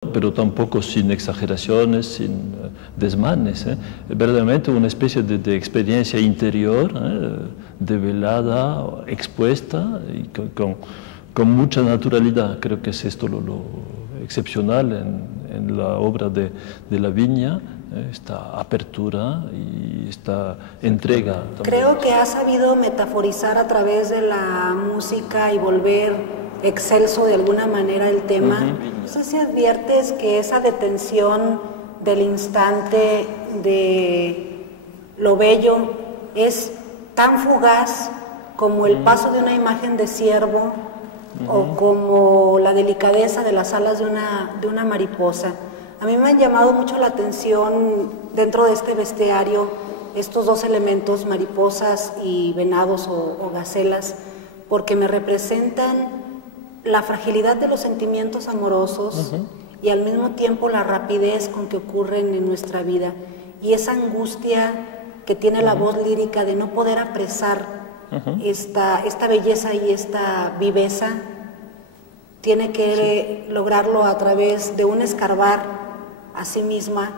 pero tampoco sin exageraciones, sin desmanes. Verdaderamente una especie de experiencia interior, develada, expuesta y con mucha naturalidad. Creo que es esto lo excepcional en la obra de la Viña, esta apertura y esta entrega. También. Creo que ha sabido metaforizar a través de la música y volver excelso de alguna manera el tema. No sé si adviertes que esa detención del instante de lo bello es tan fugaz como el paso de una imagen de ciervo o como la delicadeza de las alas de una mariposa. A mí me han llamado mucho la atención dentro de este bestiario estos dos elementos, mariposas y venados o gacelas, porque me representan la fragilidad de los sentimientos amorosos y al mismo tiempo la rapidez con que ocurren en nuestra vida y esa angustia que tiene la voz lírica de no poder apresar esta belleza y esta viveza. Tiene que lograrlo a través de un escarbar a sí misma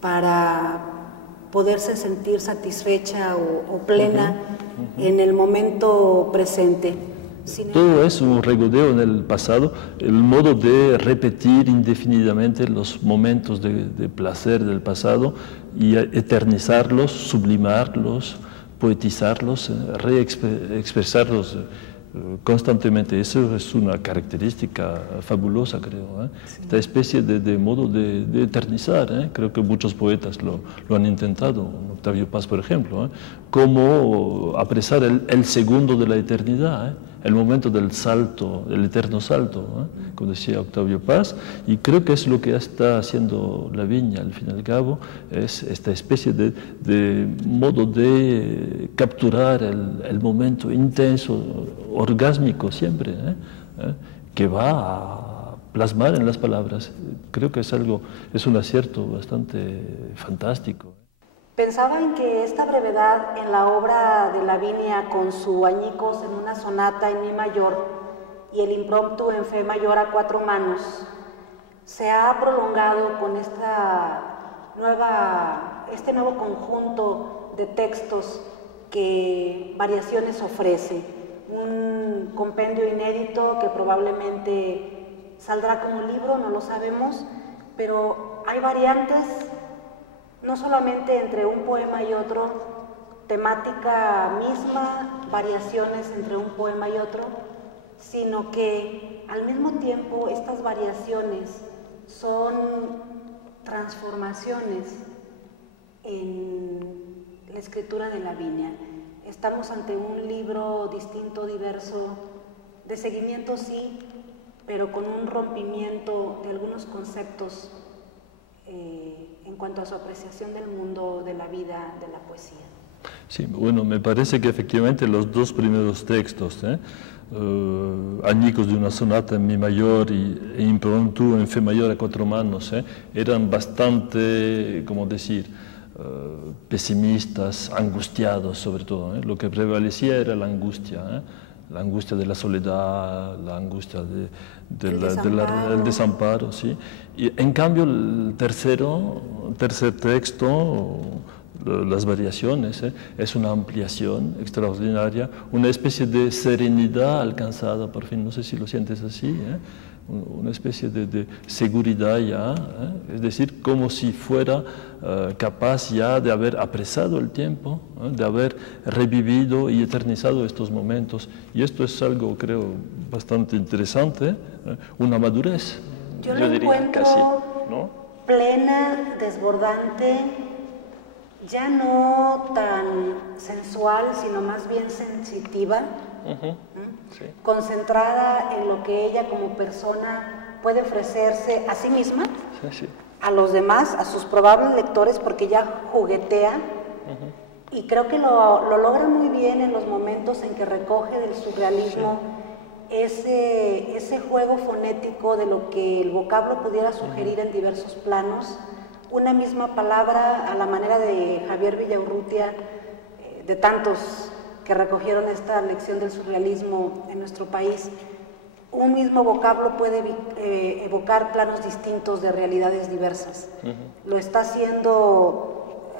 para poderse sentir satisfecha o plena en el momento presente. Todo es un regodeo en el pasado, el modo de repetir indefinidamente los momentos de placer del pasado y eternizarlos, sublimarlos, poetizarlos, reexpresarlos constantemente. Eso es una característica fabulosa, creo. Sí. Esta especie de modo de eternizar. Creo que muchos poetas lo han intentado, Octavio Paz, por ejemplo. Cómo apresar el segundo de la eternidad, el momento del salto, el eterno salto, como decía Octavio Paz, y creo que es lo que está haciendo la Viña, al fin y al cabo, es esta especie de modo de capturar el momento intenso, orgásmico siempre, que va a plasmar en las palabras. Creo que es un acierto bastante fantástico. Pensaba en que esta brevedad en la obra de Lavinia, con su añicos en una sonata en mi mayor y el impromptu en fe mayor a 4 manos, se ha prolongado con este nuevo conjunto de textos que Variaciones ofrece. Un compendio inédito que probablemente saldrá como libro, no lo sabemos, pero hay variantes no solamente entre un poema y otro, temática misma, variaciones entre un poema y otro, sino que al mismo tiempo estas variaciones son transformaciones en la escritura de Lavinia. Estamos ante un libro distinto, diverso, de seguimiento sí, pero con un rompimiento de algunos conceptos en cuanto a su apreciación del mundo, de la vida, de la poesía. Sí, bueno, me parece que efectivamente los dos primeros textos, Añicos de una sonata en mi mayor e impromptu en fe mayor a 4 manos, eran bastante, como decir, pesimistas, angustiados sobre todo. Lo que prevalecía era la angustia de la soledad, la angustia del desamparo, ¿sí? Y en cambio el tercer texto, las variaciones, es una ampliación extraordinaria, una especie de serenidad alcanzada por fin, no sé si lo sientes así, una especie de seguridad ya, es decir, como si fuera capaz ya de haber apresado el tiempo, de haber revivido y eternizado estos momentos. Y esto es algo, creo, bastante interesante, una madurez. Yo lo encuentro casi, ¿no? Plena, desbordante, ya no tan sensual, sino más bien sensitiva, sí. Concentrada en lo que ella como persona puede ofrecerse a sí misma, sí. A los demás, a sus probables lectores, porque ya juguetea, y creo que lo logra muy bien en los momentos en que recoge del surrealismo ese juego fonético de lo que el vocablo pudiera sugerir en diversos planos, una misma palabra a la manera de Javier Villaurrutia, de tantos que recogieron esta lección del surrealismo en nuestro país, un mismo vocablo puede evocar planos distintos de realidades diversas. Lo está haciendo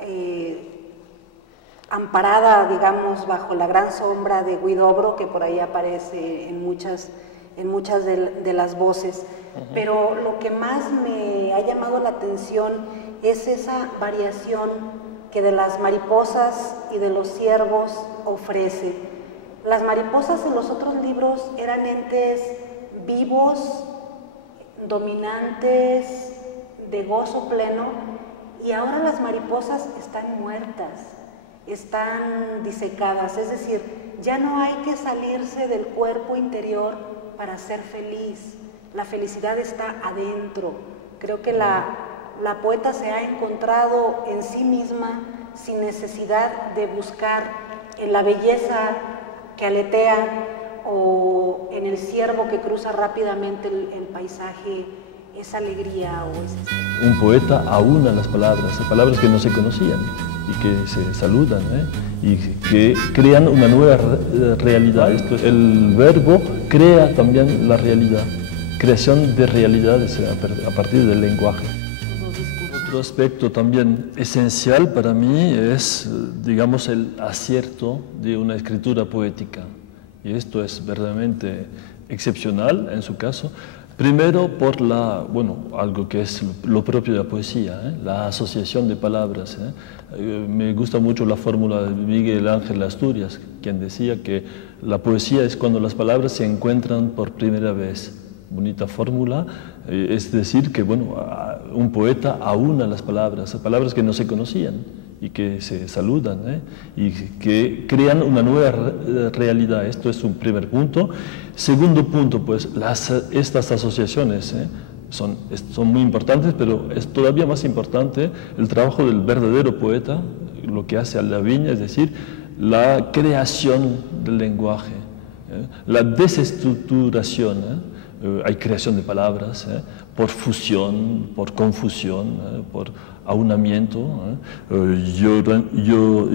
amparada, digamos, bajo la gran sombra de Huidobro, que por ahí aparece en muchas de las voces. Pero lo que más me ha llamado la atención es esa variación que de las mariposas y de los ciervos ofrece. Las mariposas en los otros libros eran entes vivos, dominantes, de gozo pleno, y ahora las mariposas están muertas, están disecadas, es decir, ya no hay que salirse del cuerpo interior para ser feliz, la felicidad está adentro. Creo que la poeta se ha encontrado en sí misma sin necesidad de buscar en la belleza que aletea o en el ciervo que cruza rápidamente el paisaje, esa alegría o ese... Un poeta aúna las palabras que no se conocían y que se saludan, y que crean una nueva realidad. El verbo crea también la realidad, creación de realidades a partir del lenguaje. Otro aspecto también esencial para mí es, digamos, el acierto de una escritura poética. Y esto es verdaderamente excepcional en su caso. Primero por algo que es lo propio de la poesía, la asociación de palabras. Me gusta mucho la fórmula de Miguel Ángel Asturias, quien decía que la poesía es cuando las palabras se encuentran por primera vez. Bonita fórmula, es decir que un poeta aúna las palabras que no se conocían y que se saludan, y que crean una nueva realidad. Esto es un primer punto. Segundo punto, pues estas asociaciones son muy importantes, pero es todavía más importante el trabajo del verdadero poeta, lo que hace a Lavigne, es decir, la creación del lenguaje, la desestructuración. Hay creación de palabras por fusión, por confusión, por aunamiento,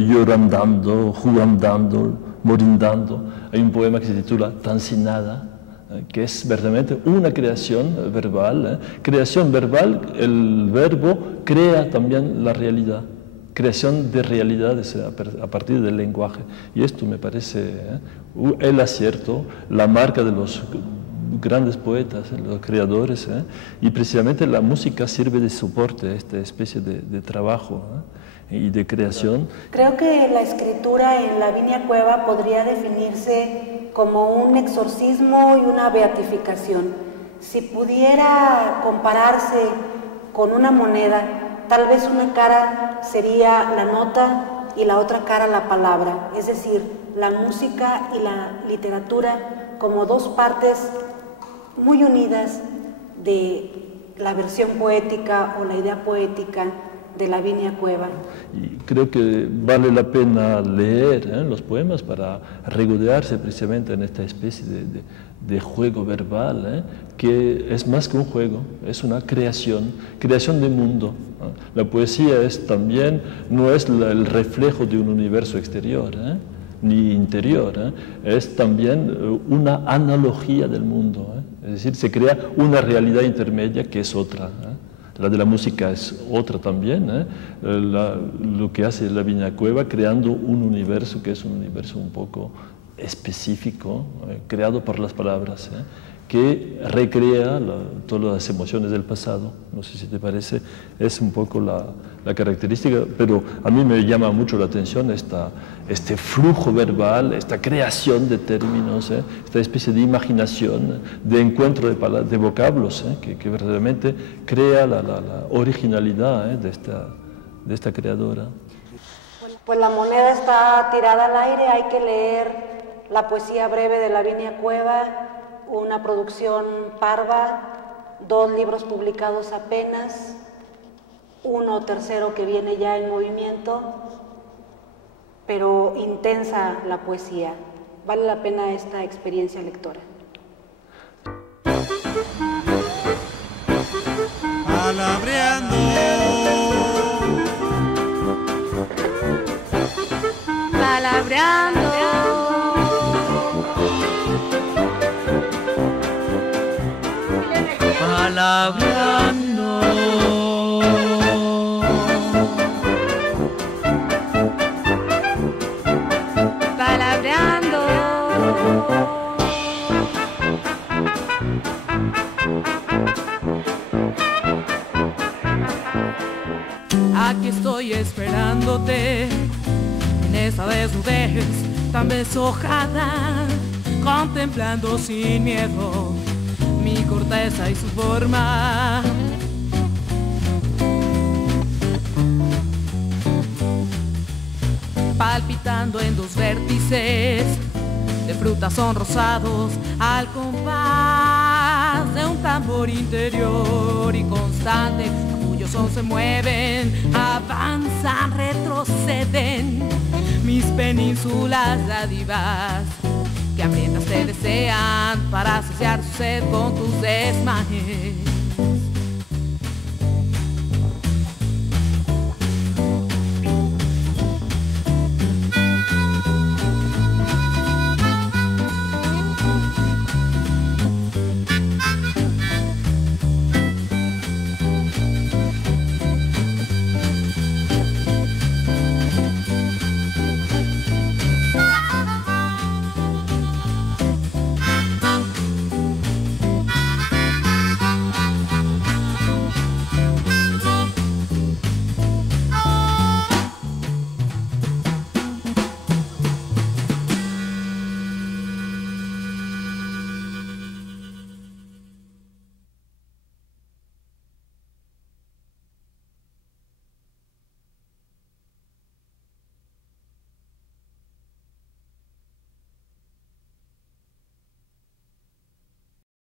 llorandando, jugandando, morindando. Hay un poema que se titula Tan sin nada, que es verdaderamente una creación verbal. Creación verbal, el verbo crea también la realidad. Creación de realidades a partir del lenguaje. Y esto me parece el acierto, la marca de los grandes poetas, los creadores, y precisamente la música sirve de soporte a esta especie de trabajo y de creación. Creo que la escritura en Lavinia Cueva podría definirse como un exorcismo y una beatificación. Si pudiera compararse con una moneda, tal vez una cara sería la nota y la otra cara la palabra, es decir, la música y la literatura como dos partes muy unidas de la versión poética o la idea poética de Lavinia Cueva. Y creo que vale la pena leer los poemas para regodearse precisamente en esta especie de juego verbal, que es más que un juego, es una creación de mundo. La poesía no es el reflejo de un universo exterior, ni interior, es también una analogía del mundo, es decir, se crea una realidad intermedia que es otra. La de la música es otra también, lo que hace Lavinia Cueva creando un universo que es un universo un poco específico, creado por las palabras, que recrea todas las emociones del pasado. No sé si te parece, es un poco la característica, pero a mí me llama mucho la atención este flujo verbal, esta creación de términos, esta especie de imaginación, de encuentro de vocablos, que verdaderamente crea la originalidad de esta creadora. Pues la moneda está tirada al aire, hay que leer la poesía breve de Lavinia Cueva, una producción parva, 2 libros publicados apenas, uno tercero que viene ya en movimiento, pero intensa la poesía. Vale la pena esta experiencia lectora. Palabreando. Palabreando. palabreando. Aquí estoy esperándote en esa desnudez tan deshojada, contemplando sin miedo mi corteza y su forma. Palpitando en dos vértices de frutas son rosados al compás de un tambor interior y constante. Capullos se mueven, avanzan, retroceden mis penínsulas dádivas que hambrientas te desean para saciar su sed con tus desmanes.